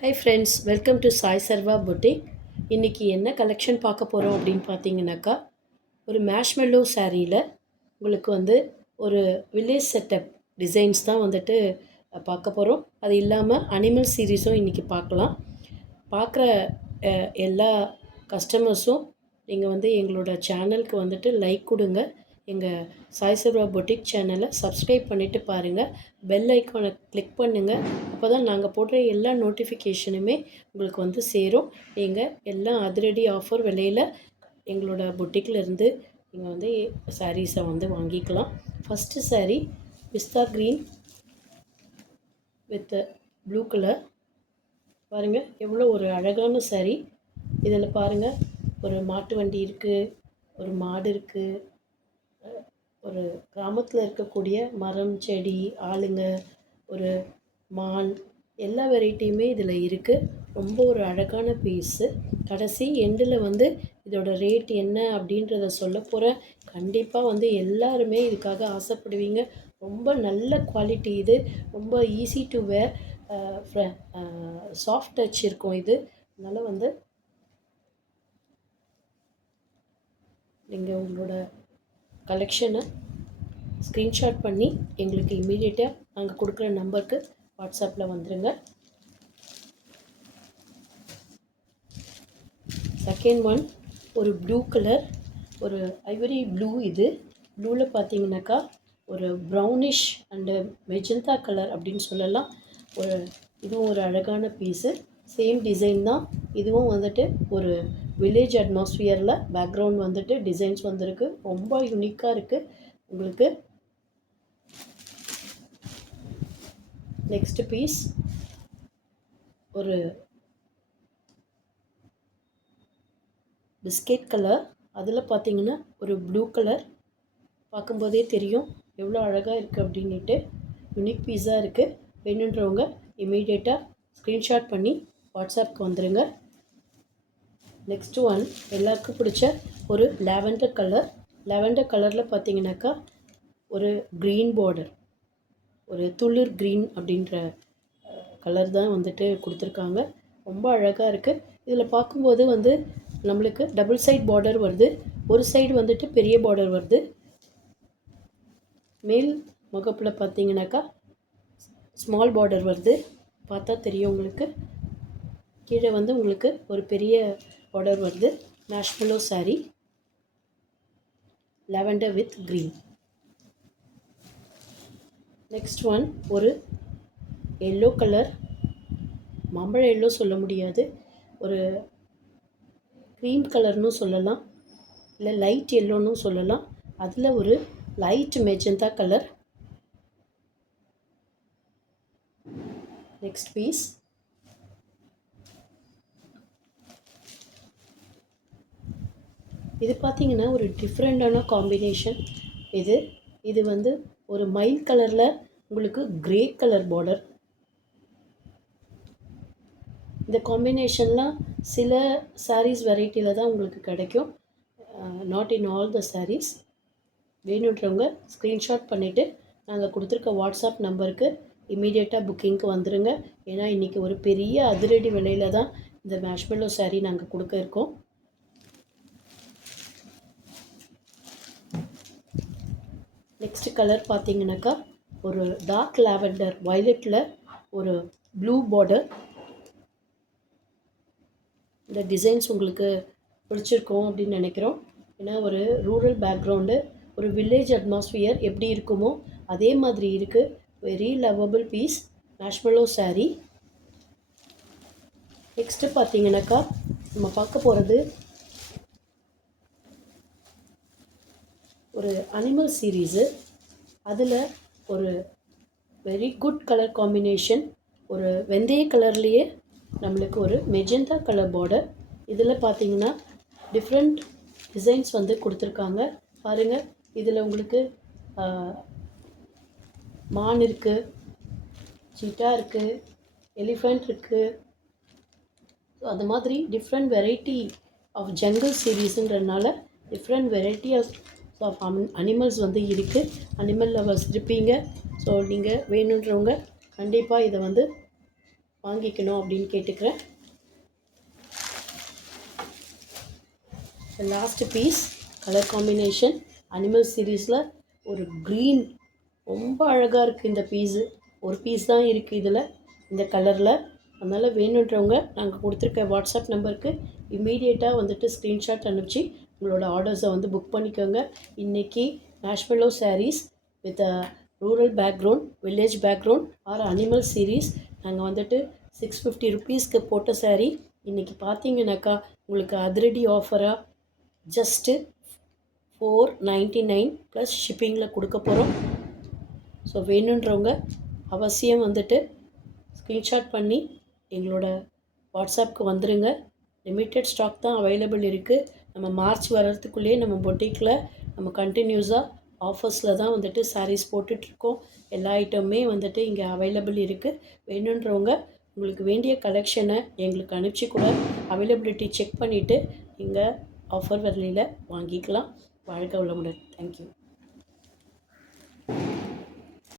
Hi friends, welcome to Sai Sarva boutique. இன்றைக்கி என்ன collection பார்க்க போகிறோம் அப்படின்னு பார்த்தீங்கன்னாக்கா, ஒரு மேஷ்மெல்லோ சாரியில் உங்களுக்கு ஒரு வில்லேஜ் செட்டப் டிசைன்ஸ் தான் பார்க்க போகிறோம். அது இல்லாமல் அனிமல் சீரீஸும் இன்றைக்கி பார்க்கலாம். பார்க்குற எல்லா கஸ்டமர்ஸும் நீங்கள் எங்களோட சேனலுக்கு லைக் கொடுங்க. எங்கள் சாய் சர்வா பொட்டிக் சேனலை சப்ஸ்கிரைப் பண்ணிவிட்டு பாருங்கள். பெல் ஐக்கானை கிளிக் பண்ணுங்கள். அப்போ தான் நாங்கள் போடுற எல்லா நோட்டிஃபிகேஷனுமே உங்களுக்கு சேரும். நீங்கள் எல்லாம் அதிரடி ஆஃபர் விலையில் எங்களோட பொட்டிக்கில் இருந்து நீங்கள் சாரீஸை வாங்கிக்கலாம். First sari pista green with blue colour. பாருங்கள் எவ்வளோ ஒரு அழகான சாரீ. இதில் பாருங்கள், ஒரு மாட்டு வண்டி இருக்குது, ஒரு மாடு இருக்குது, ஒரு கிராமத்தில் இருக்கக்கூடிய மரம், செடி, ஆளுங்க, ஒரு மான், எல்லா வெரைட்டியுமே இதில் இருக்குது. ரொம்ப ஒரு அழகான பீஸு. கடைசி எண்டில் இதோட ரேட் என்ன அப்படின்றத சொல்ல போகிறேன். கண்டிப்பாக எல்லாருமே இதுக்காக ஆசைப்படுவீங்க. ரொம்ப நல்ல குவாலிட்டி இது. ரொம்ப easy to wear, soft touch இருக்கும் இது. அதனால் நீங்கள் உங்களோட கலெக்ஷனை ஸ்க்ரீன்ஷாட் பண்ணி எங்களுக்கு இமீடியட்டாக நாங்கள் கொடுக்குற நம்பருக்கு வாட்ஸ்அப்பில் வந்துடுங்க. செகண்ட் ஒன் ஒரு ப்ளூ கலர், ஒரு ஐவரி ப்ளூ. இது ப்ளூவில் பார்த்தீங்கன்னாக்கா ஒரு ப்ரௌனிஷ் அண்டு மெஜந்தா கலர் அப்படின்னு சொல்லலாம். இதுவும் ஒரு அழகான பீஸு. சேம் டிசைன் தான். இதுவும் ஒரு வில்லேஜ் அட்மாஸ்ஃபியரில் பேக்ரவுண்ட் டிசைன்ஸ் வந்திருக்கு. ரொம்ப யூனிக்காக இருக்குது உங்களுக்கு. நெக்ஸ்ட் பீஸ் ஒரு பிஸ்கெட் கலர். அதில் பார்த்தீங்கன்னா ஒரு ப்ளூ கலர். பார்க்கும்போதே தெரியும் எவ்வளோ அழகாக இருக்குது அப்படின்ட்டு. யூனிக் பீஸாக இருக்குது. வேணுன்றவங்க இமீடியட்டாக ஸ்க்ரீன்ஷாட் பண்ணி வாட்ஸ்அப்க்கு வந்துடுங்க. நெக்ஸ்ட் ஒன் எல்லாருக்கும் பிடிச்ச ஒரு லாவெண்டர் கலர். லாவெண்டர் கலரில் பார்த்தீங்கன்னாக்கா ஒரு க்ரீன் பார்டர், ஒரு துளிர் க்ரீன் அப்படின்ற கலர் தான் கொடுத்துருக்காங்க. ரொம்ப அழகாக இருக்குது. இதில் பார்க்கும்போது நம்மளுக்கு டபுள் சைட் பார்டர் வருது. ஒரு சைடு பெரிய பார்டர் வருது. மேல் முகப்பில் பார்த்தீங்கன்னாக்கா ஸ்மால் பார்டர் வருது. பார்த்தா தெரியும் உங்களுக்கு. கீழே உங்களுக்கு ஒரு பெரிய பார்டர் வருது. Marshmallow sari, lavender with green. Next one ஒரு எல்லோ கலர். மாம்பழ எல்லோ சொல்ல முடியாது, ஒரு க்ரீம் கலர்னு சொல்லலாம், இல்லை லைட் எல்லோன்னு சொல்லலாம். அதில் ஒரு light magenta colour. Next piece இது பார்த்தீங்கன்னா ஒரு டிஃப்ரெண்ட்டான காம்பினேஷன். இது ஒரு மைல் கலரில் உங்களுக்கு கிரே கலர் பார்டர். இந்த காம்பினேஷன்லாம் சில சாரீஸ் வெரைட்டியில் தான் உங்களுக்கு கிடைக்கும். Not in all the saris. வேணுன்றவங்க ஸ்க்ரீன்ஷாட் பண்ணிவிட்டு நாங்கள் கொடுத்துருக்க வாட்ஸ்அப் நம்பருக்கு இமீடியட்டாக புக்கிங்க்கு வந்துடுங்க. ஏன்னா இன்றைக்கி ஒரு பெரிய அதிரடி விலையில் தான் இந்த மேஷ்மெல்லோ சாரீ நாங்கள் கொடுக்க இருக்கோம். நெக்ஸ்ட் கலர் பார்த்தீங்கன்னாக்கா ஒரு டார்க் லாவெண்டர் வயலட்டில் ஒரு ப்ளூ பார்டர். இந்த டிசைன்ஸ் உங்களுக்கு பிடிச்சிருக்கோம் அப்படின்னு நினைக்கிறோம். ஏன்னா ஒரு ரூரல் பேக்ரவுண்டு, ஒரு வில்லேஜ் அட்மாஸ்ஃபியர் எப்படி இருக்குமோ அதே மாதிரி இருக்குது. Very lovable piece, marshmallow sari. Next பார்த்தீங்கன்னாக்கா நம்ம பார்க்க போகிறது ஒரு அனிமல் சீரீஸு. அதில் ஒரு வெரி குட் கலர் காம்பினேஷன். ஒரு வெந்தய கலர்லேயே நம்மளுக்கு ஒரு மெஜந்தா கலர் பார்டர். இதில் பார்த்தீங்கன்னா டிஃப்ரெண்ட் டிசைன்ஸ் கொடுத்துருக்காங்க. பாருங்கள், இதில் உங்களுக்கு மான் இருக்குது, சீட்டா இருக்குது, எலிஃபண்ட் இருக்குது. ஸோ அது மாதிரி டிஃப்ரெண்ட் வெரைட்டி ஆஃப் ஜங்கிள் சீரீஸுன்றதுனால டிஃப்ரெண்ட் வெரைட்டி ஆஃப் அனிமல்ஸ் இருக்குது. அனிமல் லவர்ஸ் இருப்பீங்க. ஸோ நீங்கள் வேணுன்றவங்க கண்டிப்பாக இதை வாங்கிக்கணும் அப்படின்னு கேட்டுக்கிறேன். Last piece colour combination animal சீரீஸில் ஒரு க்ரீன் ரொம்ப அழகாக இருக்குது. இந்த பீஸு ஒரு பீஸ் தான் இருக்குது இதில் இந்த கலரில். அதனால் வேணுன்றவங்க நாங்கள் கொடுத்துருக்க வாட்ஸ்அப் நம்பருக்கு இம்மீடியட்டாக வந்துட்டு ஸ்க்ரீன்ஷாட் அனுப்பிச்சி உங்களோட ஆர்டர்ஸை வந்து புக் பண்ணிக்கோங்க. இன்றைக்கி marshmallow saris with rural background, village background or animal series நாங்கள் வந்துட்டு 650 ருபீஸ்க்கு போட்ட சாரீ இன்றைக்கி பார்த்தீங்கன்னாக்கா உங்களுக்கு அதிரடி ஆஃபராக ஜஸ்ட்டு 499 ப்ளஸ் ஷிப்பிங்கில் கொடுக்க போகிறோம். ஸோ வேணுன்றவங்க அவசியம் வந்துட்டு ஸ்க்ரீன்ஷாட் பண்ணி எங்களோட வாட்ஸ்அப்புக்கு வந்துடுங்க. லிமிட்டட் ஸ்டாக் தான் அவைலபிள் இருக்குது. நம்ம மார்ச் வர்றதுக்குள்ளேயே நம்ம பொட்டிக்கில் நம்ம கண்டினியூஸாக ஆஃபர்ஸில் தான் வந்துட்டு சாரீஸ் போட்டுட்ருக்கோம். எல்லா ஐட்டமுமே வந்துட்டு இங்கே அவைலபிள் இருக்குது. வேணுன்றவங்க உங்களுக்கு வேண்டிய கலெக்ஷனை எங்களுக்கு அனுப்பிச்சி கூட அவைலபிலிட்டி செக் பண்ணிவிட்டு நீங்கள் ஆஃபர் விலையில் வாங்கிக்கலாம். வாழ்க வளமுடன். தேங்க்யூ.